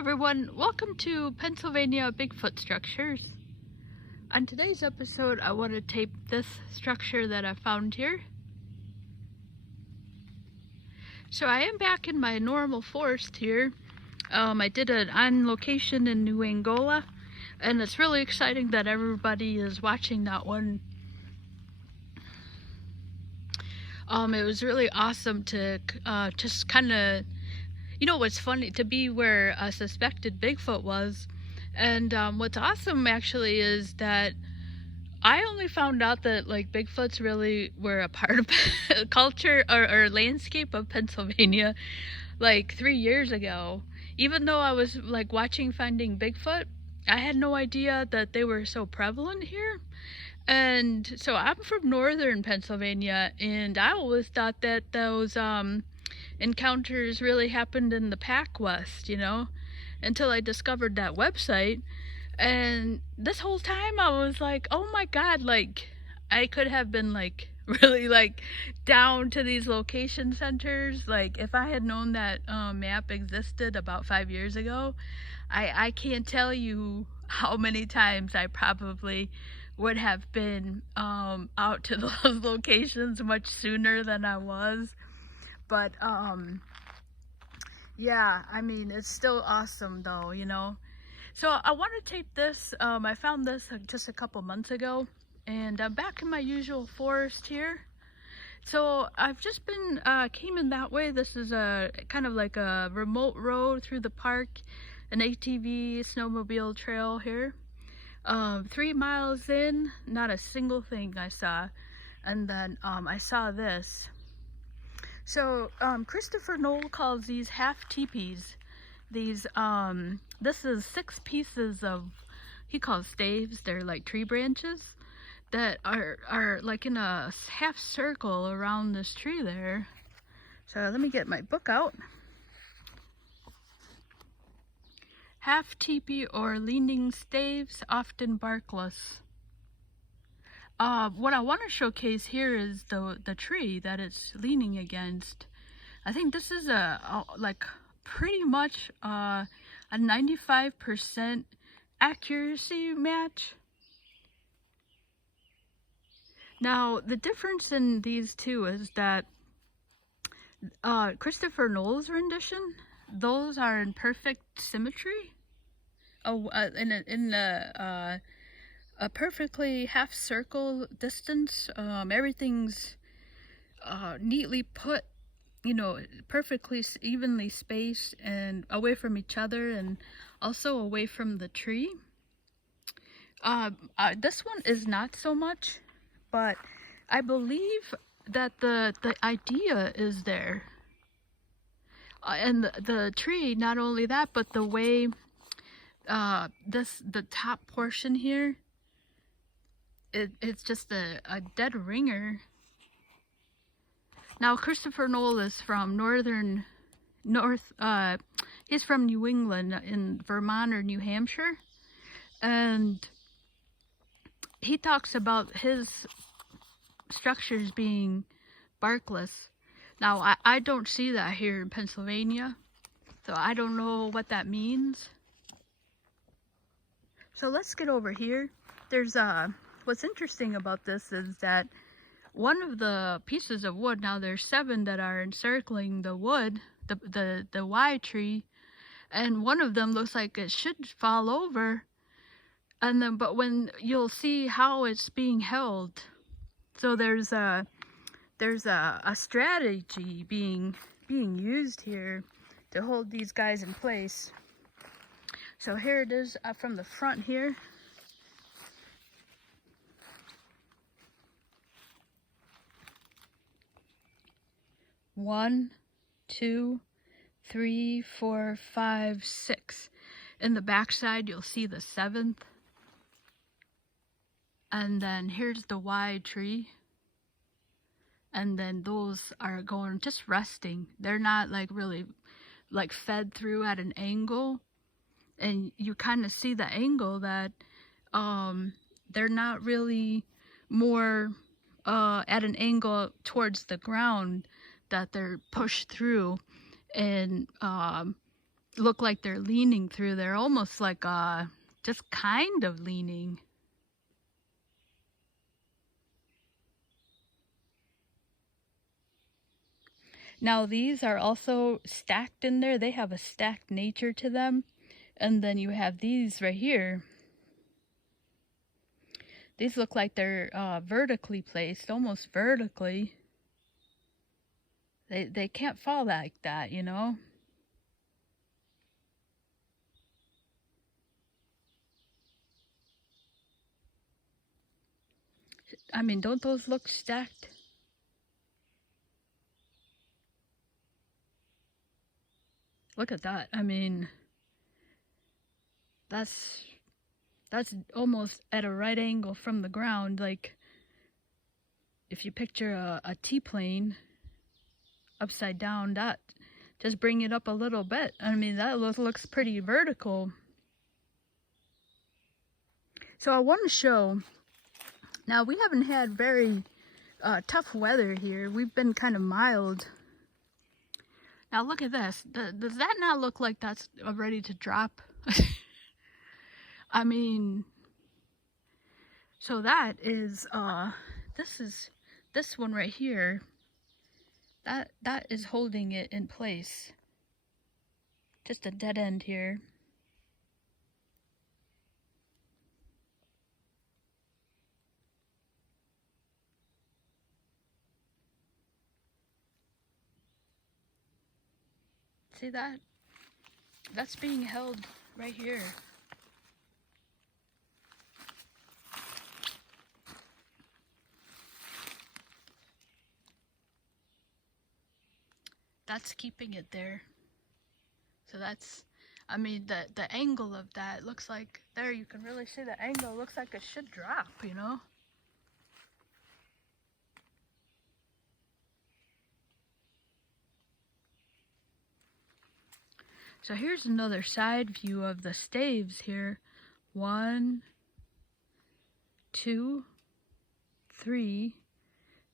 everyone, welcome to Pennsylvania Bigfoot Structures. On today's episode, I want to tape this structure that I found here. So I am back in my normal forest here. I did it on location in New Angola, and it's really exciting that everybody is watching that one. It was really awesome to just kind of, you know, what's funny, to be where a suspected Bigfoot was. And what's awesome actually is that I only found out that like Bigfoots really were a part of culture or landscape of Pennsylvania like 3 years ago. Even though I was like watching Finding Bigfoot, I had no idea that they were so prevalent here. And so I'm from northern Pennsylvania, and I always thought that those encounters really happened in the Pac West, you know, until I discovered that website. And this whole time I was like, oh my god, like I could have been like really like down to these location centers. Like if I had known that map existed about 5 years ago, I can't tell you how many times I probably would have been out to those locations much sooner than I was. But yeah, I mean, it's still awesome though, you know. So I want to tape this. I found this just a couple months ago, and I'm back in my usual forest here. So I've just been came in that way. This is a kind of like a remote road through the park, an ATV snowmobile trail here. 3 miles in, not a single thing I saw. And then I saw this. So Christopher Knoll calls these half teepees. These this is 6 pieces of, he calls staves. They're like tree branches that are like in a half circle around this tree there. So let me get my book out. Half teepee or leaning staves, often barkless. What I want to showcase here is the tree that it's leaning against. I think this is a like pretty much a 95% accuracy match. Now the difference in these two is that Christopher Knoll's rendition, those are in perfect symmetry. In a perfectly half circle distance. Everything's neatly put, you know, perfectly evenly spaced and away from each other, and also away from the tree. This one is not so much, but I believe that the idea is there. And the tree, not only that, but the way the top portion here, it's just a dead ringer. Now Christopher Knoll is from he's from New England, in Vermont or New Hampshire, and he talks about his structures being barkless. Now I don't see that here in Pennsylvania, so I don't know what that means. So let's get over here. There's what's interesting about this is that one of the pieces of wood, now there's 7 that are encircling the wood, the Y tree, and one of them looks like it should fall over, and then but when you'll see how it's being held. So there's a strategy being used here to hold these guys in place. So here it is from the front here. One, 2, 3, 4, 5, 6. In the back side, you'll see the 7th. And then here's the Y tree. And then those are going, just resting. They're not like really like fed through at an angle. And you kind of see the angle that they're not really more at an angle towards the ground, that they're pushed through. And look like they're leaning through there, almost like just kind of leaning. Now these are also stacked in there. They have a stacked nature to them. And then you have these right here. These look like they're vertically placed, almost vertically. They can't fall like that, you know? I mean, don't those look stacked? Look at that. I mean, that's almost at a right angle from the ground. Like, if you picture a T-plane upside down, that just bring it up a little bit. I mean, that looks pretty vertical. So I want to show, now we haven't had very tough weather here. We've been kind of mild. Now look at this. Does that not look like that's ready to drop? I mean, so that is, this one right here, that is holding it in place. Just a dead end here. See that? That's being held right here. That's keeping it there. So that's, I mean, the angle of that looks like, there you can really see the angle. Looks like it should drop, you know? So here's another side view of the staves here. 1, 2, 3,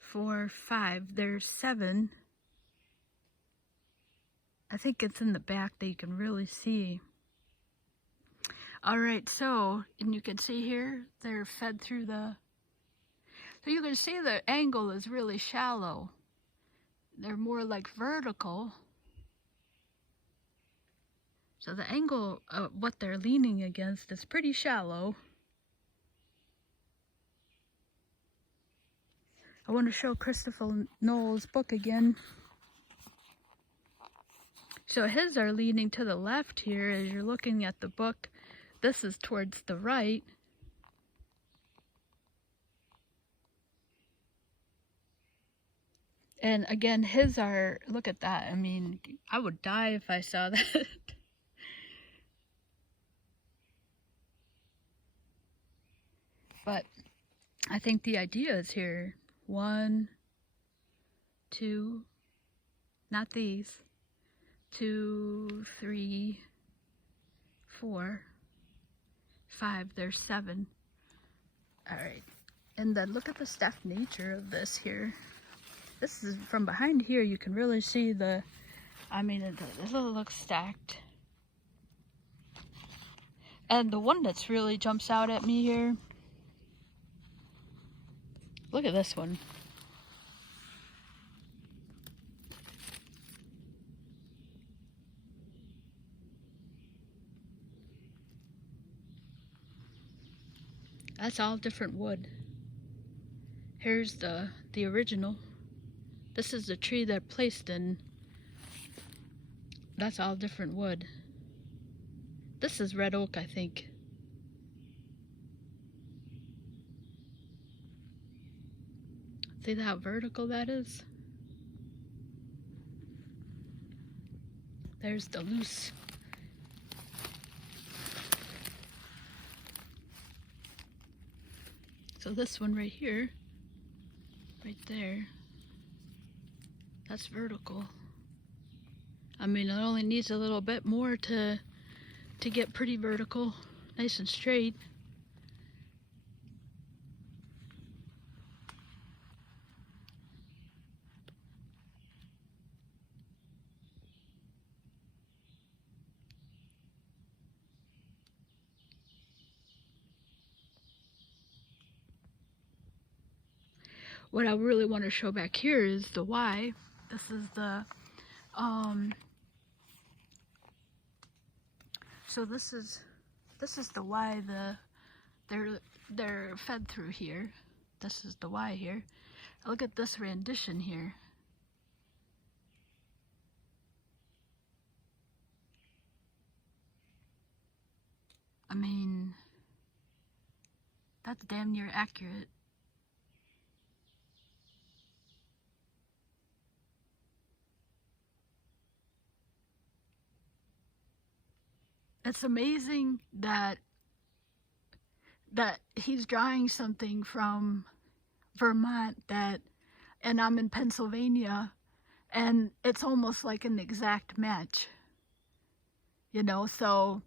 4, 5. There's 7. I think it's in the back that you can really see. Alright, so, and you can see here, they're fed through the, so you can see the angle is really shallow. They're more like vertical. So the angle of what they're leaning against is pretty shallow. I want to show Christopher Noel's book again. So his are leaning to the left here as you're looking at the book. This is towards the right. And again, his are, look at that. I mean, I would die if I saw that. But I think the idea is here. 1, 2, not these. 2, 3, 4, 5. There's 7. All right. And then look at the stacked nature of this here. This is from behind here. You can really see the, I mean, it looks stacked. And the one that's really jumps out at me here, look at this one. That's all different wood. Here's the original. This is the tree they're placed in. That's all different wood. This is red oak, I think. See how vertical that is? There's the loose. So this one right here, right there, that's vertical. I mean, it only needs a little bit more to get pretty vertical, nice and straight. what I really want to show back here is the Y. This is the, so this is the Y, they're fed through here. This is the Y here. Look at this rendition here. I mean, that's damn near accurate. It's amazing that he's drawing something from Vermont and I'm in Pennsylvania, and it's almost like an exact match, you know. So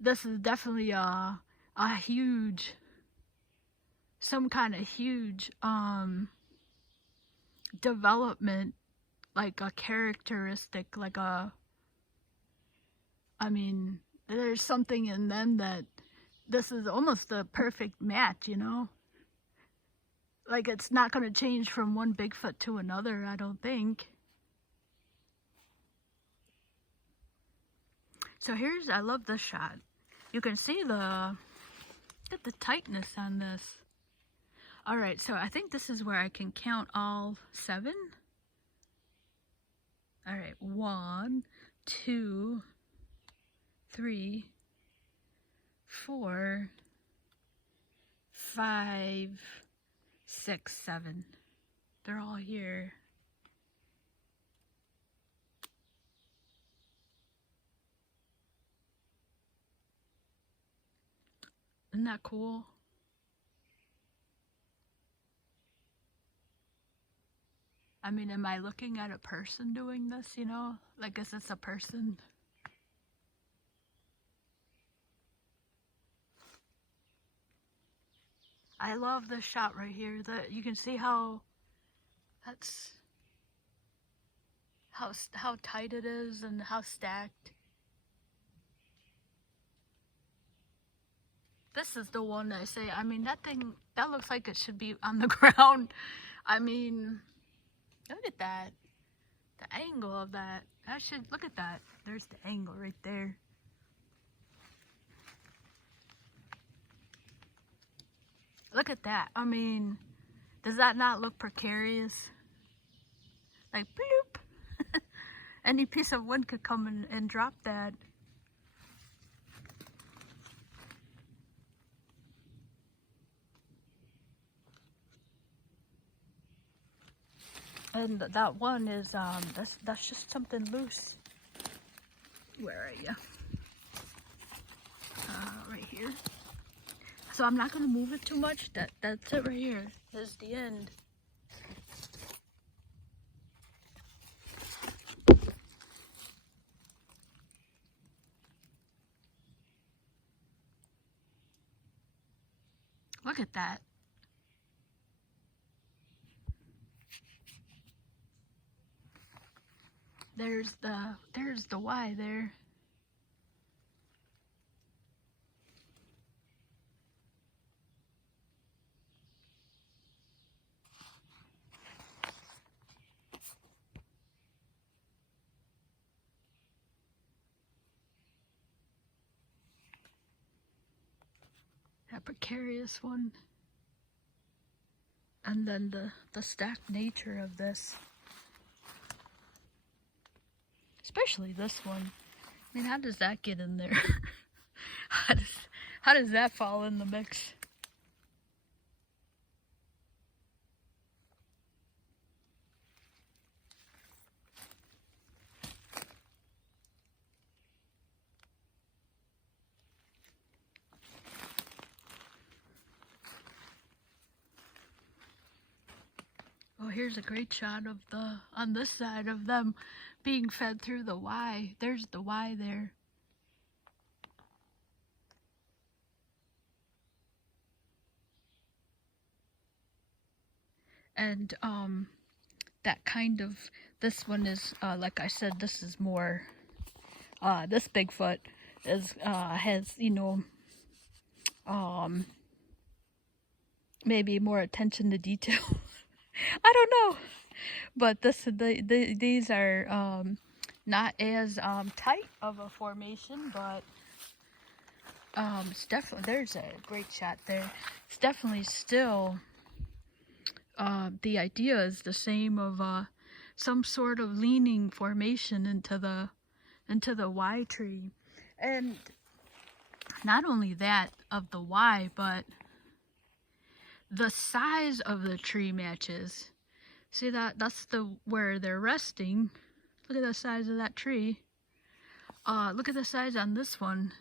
this is definitely a huge, some kind of huge development, like a characteristic, like I mean, there's something in them that this is almost the perfect match, you know. Like, it's not going to change from one Bigfoot to another, I don't think. So I love this shot. You can see look at the tightness on this. Alright, so I think this is where I can count all 7. Alright, 1, 2, 3, 4, 5, 6, 7. They're all here. Isn't that cool? I mean, am I looking at a person doing this, you know? Like, is this a person? I love this shot right here. You can see how how tight it is and how stacked. This is the one I say. I mean, that looks like it should be on the ground. I mean, look at that. The angle of that. Look at that. There's the angle right there. Look at that. I mean, does that not look precarious? Like, bloop. Any piece of wind could come and drop that. And that one is, that's just something loose. Where are you? Right here. So I'm not gonna move it too much. That's it right here. That's the end. Look at that. There's the Y there. That precarious one. And then the stacked nature of this. Especially this one. I mean, how does that get in there? How does that fall in the mix? Oh, here's a great shot of on this side of them being fed through the Y. There's the Y there. And that kind of, this one is, like I said, this is more, this Bigfoot is, has, you know, maybe more attention to detail. I don't know. But these are not as tight of a formation, but it's definitely, there's a great shot there. It's definitely still the idea is the same of some sort of leaning formation into the Y tree. And not only that of the Y, but the size of the tree matches. See that? That's where they're resting. Look at the size of that tree. Look at the size on this one.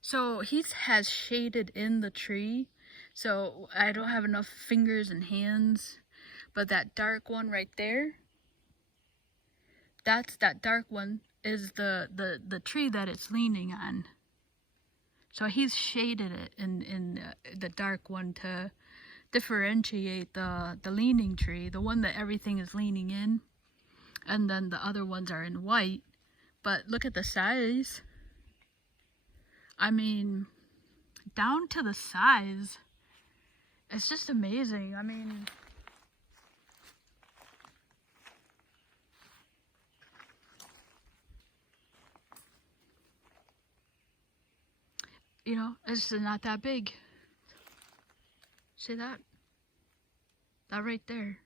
So he has shaded in the tree. So I don't have enough fingers and hands. But that dark one right there, that dark one is the tree that it's leaning on. So he's shaded it in the dark one to differentiate the leaning tree, the one that everything is leaning in, and then the other ones are in white. But look at the size. I mean, down to the size. It's just amazing. I mean, you know, it's not that big. See that? That right there.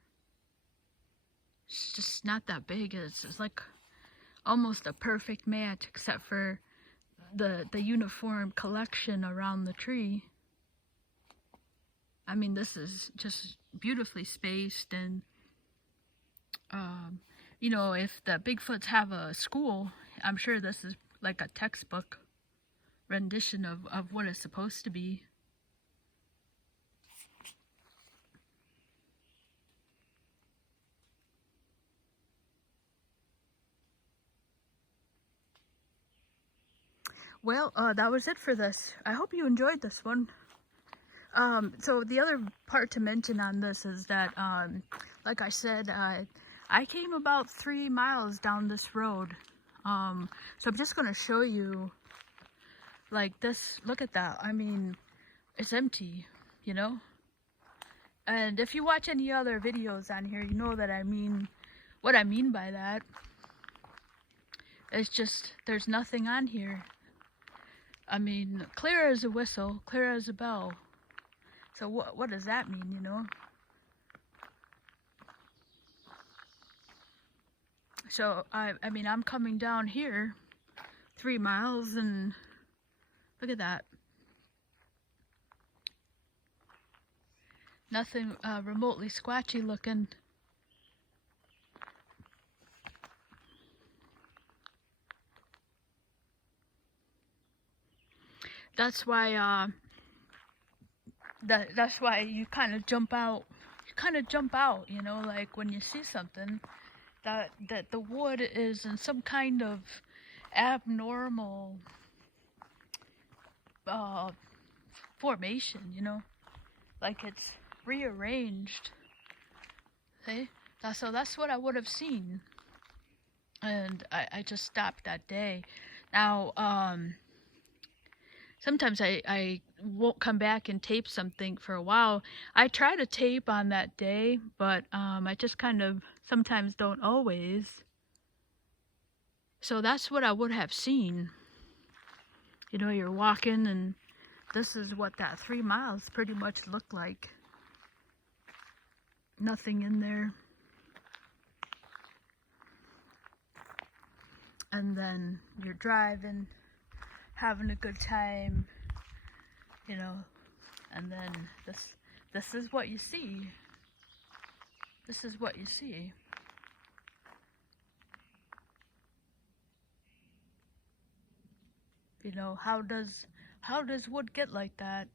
It's just not that big. It's just like almost a perfect match, except for the uniform collection around the tree. I mean, this is just beautifully spaced, and you know, if the Bigfoots have a school, I'm sure this is like a textbook rendition of what it's supposed to be. Well, that was it for this. I hope you enjoyed this one. So the other part to mention on this is that, like I said, I came about 3 miles down this road. So I'm just going to show you, like this, look at that. I mean, it's empty, you know? And if you watch any other videos on here, you know that I mean, what I mean by that. It's just, there's nothing on here. I mean, clear as a whistle, clear as a bell. So what does that mean, you know? So I mean, I'm coming down here 3 miles, and look at that. Nothing remotely squatchy looking. That's why that's why you kind of jump out. You kind of jump out, you know, like when you see something that the wood is in some kind of abnormal formation, you know, like it's rearranged. See? So that's what I would have seen, and I just stopped that day. Now, sometimes I won't come back and tape something for a while. I try to tape on that day, but I just kind of sometimes don't always. So that's what I would have seen. You know, you're walking, and this is what that 3 miles pretty much looked like. Nothing in there. And then you're driving, having a good time, you know, and then this is what you see. This is what you see. You know, how does wood get like that?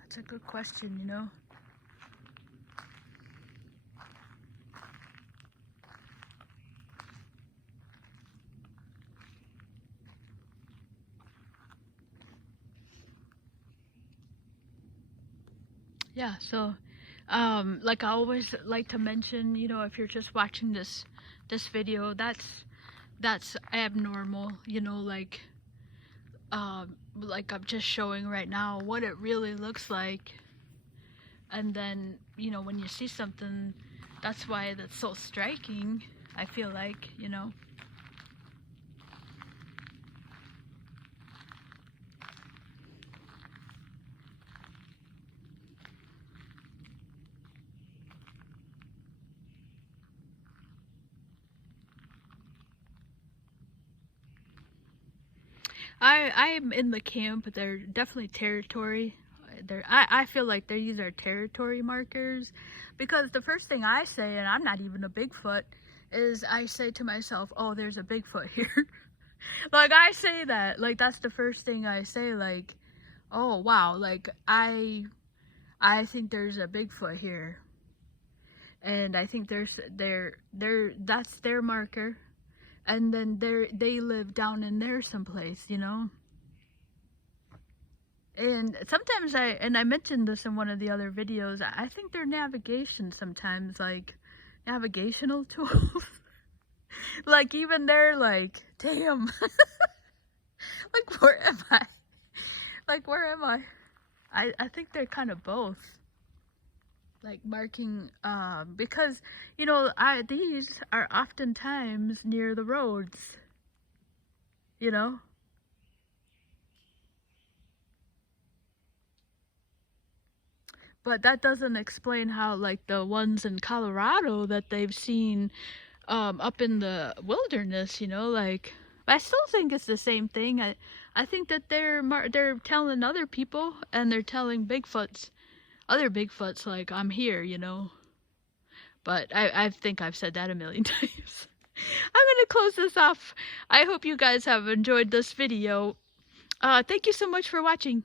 That's a good question, you know. Yeah, so like I always like to mention, you know, if you're just watching this video, that's that's abnormal, you know, like I'm just showing right now what it really looks like. And then, you know, when you see something, that's why that's so striking, I feel like, you know. I'm in the camp. They're definitely territory. I feel like these are territory markers, because the first thing I say, and I'm not even a Bigfoot, is I say to myself, "Oh, there's a Bigfoot here." Like I say that. Like that's the first thing I say. Like, "Oh wow!" Like I think there's a Bigfoot here, and I think that's their marker, and then they live down in there someplace, you know. And sometimes I mentioned this in one of the other videos, I think they're navigation sometimes, like navigational tools. Like even they're like, damn, like where am I? Like where am I? I think they're kind of both. Like marking, because, you know, these are oftentimes near the roads, you know? But that doesn't explain how, like, the ones in Colorado that they've seen up in the wilderness, you know, like, I still think it's the same thing. I think that they're telling other people, and they're telling other Bigfoots, like, I'm here, you know. But I think I've said that a million times. I'm gonna close this off. I hope you guys have enjoyed this video. Thank you so much for watching.